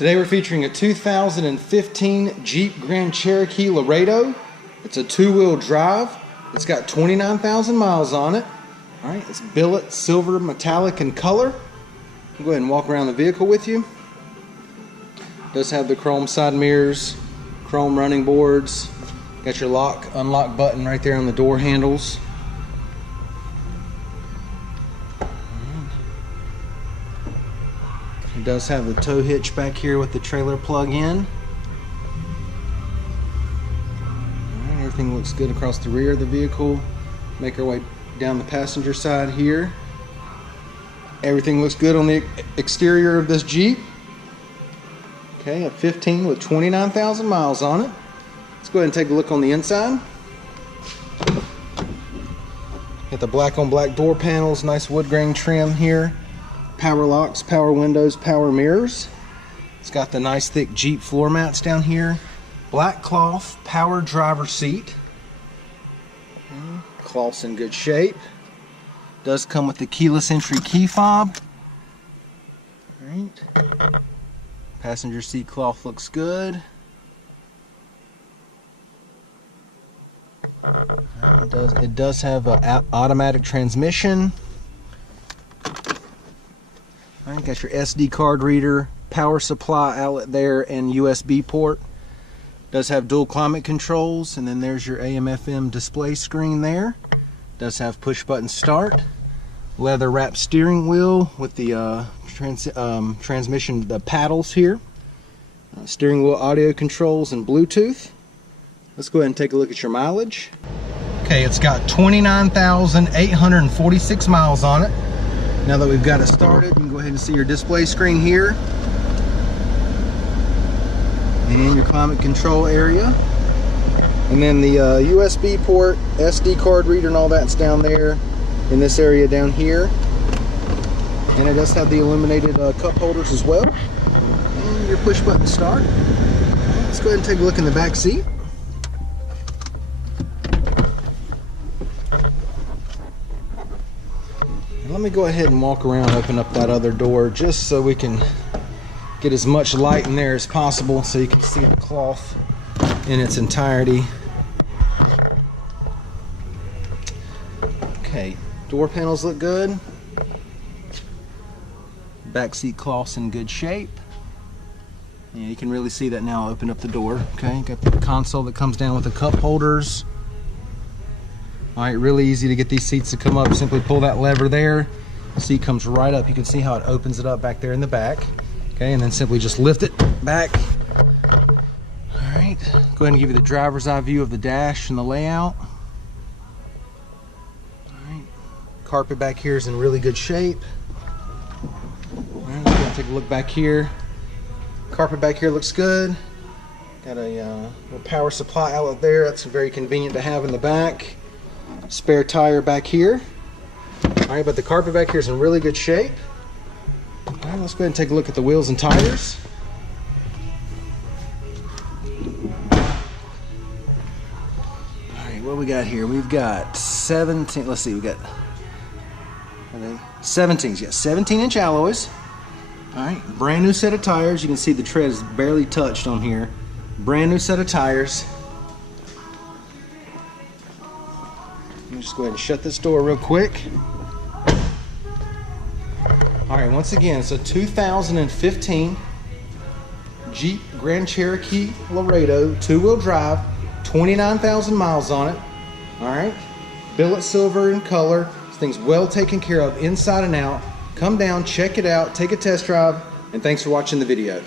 Today we're featuring a 2015 Jeep Grand Cherokee Laredo. It's a two-wheel drive. It's got 29,000 miles on it. All right, it's billet silver metallic in color. I'll go ahead and walk around the vehicle with you. It does have the chrome side mirrors, chrome running boards. Got your lock, unlock button right there on the door handles. It does have the tow hitch back here with the trailer plug-in. Everything looks good across the rear of the vehicle. Make our way down the passenger side here. Everything looks good on the exterior of this Jeep. Okay, a 15 with 29,000 miles on it. Let's go ahead and take a look on the inside. Got the black on black door panels, nice wood grain trim here. Power locks, power windows, power mirrors. It's got the nice thick Jeep floor mats down here. Black cloth, power driver seat. Cloth's in good shape. Does come with the keyless entry key fob. Alright. Passenger seat cloth looks good. It does have an automatic transmission. Alright, got your SD card reader, power supply outlet there, and USB port. Does have dual climate controls, and then there's your AM/FM display screen there. Does have push button start. Leather wrapped steering wheel with the transmission, the paddles here. Steering wheel audio controls and Bluetooth. Let's go ahead and take a look at your mileage. Okay, it's got 29,846 miles on it. Now that we've got it started, you can go ahead and see your display screen here. And your climate control area. And then the USB port, SD card reader and all that's down there in this area down here. And it does have the illuminated cup holders as well. And your push button start. Let's go ahead and take a look in the back seat. Let me go ahead and walk around, open up that other door just so we can get as much light in there as possible so you can see the cloth in its entirety. Okay, door panels look good. Back seat cloth's in good shape. Yeah, you can really see that now. I'll open up the door. Okay, got the console that comes down with the cup holders. Alright, really easy to get these seats to come up. Simply pull that lever there. The seat comes right up. You can see how it opens it up back there in the back. Okay, and then simply just lift it back. Alright, go ahead and give you the driver's eye view of the dash and the layout. Alright, carpet back here is in really good shape. Alright, let's go ahead and take a look back here. Carpet back here looks good. Got a little power supply outlet there. That's very convenient to have in the back. Spare tire back here. Alright, but the carpet back here is in really good shape. Alright, let's go ahead and take a look at the wheels and tires. Alright, what we got here? We've got 17, let's see, we got 17s, yeah, 17-inch alloys. Alright, brand new set of tires. You can see the tread is barely touched on here. Brand new set of tires. Let me just go ahead and shut this door real quick. Alright, once again, it's a 2015 Jeep Grand Cherokee Laredo two-wheel drive, 29,000 miles on it. Alright, billet silver in color. This thing's well taken care of inside and out. Come down, check it out, take a test drive, and thanks for watching the video.